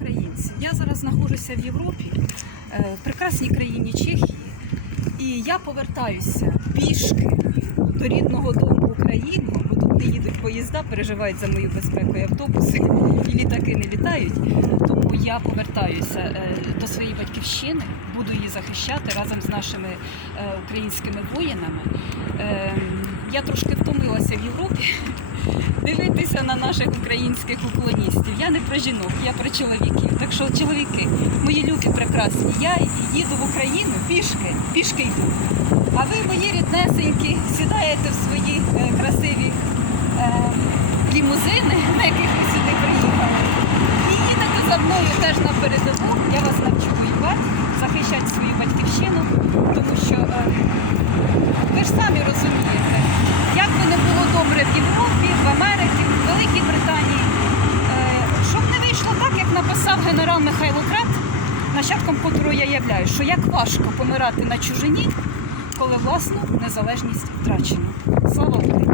Українці, я зараз знаходжуся в Європі, е, в прекрасній країні Чехії, і я повертаюся пішки до рідного дому Україну, бо тут не їдуть поїзда, переживають за мою безпеку і автобуси, і літаки не літають. Тому я повертаюся е, до своєї батьківщини, буду її захищати разом з нашими е, українськими воїнами. Е, Я трошки втомилася в Європі наших українських уклоністів. Я не про жінок, я про чоловіків. Так що, чоловіки, мої любі прекрасні, я їду в Україну пішки, пішки йду. А ви, мої ріднесенькі, сідаєте в свої е, красиві е, лімузини, на яких ви сюди приїхали. І їдете за мною теж на передову. Я вас навчу воювати, захищати свою батьківщину, тому що е, ви ж самі розумієте, як би не було добре в Європі, в Америці, в Великій Британії, е, щоб не вийшло так, написав генерал Михайло Крат, нащадком котрого я являюсь, що як важко помирати на чужині, коли власну незалежність втрачена. Слава Україні!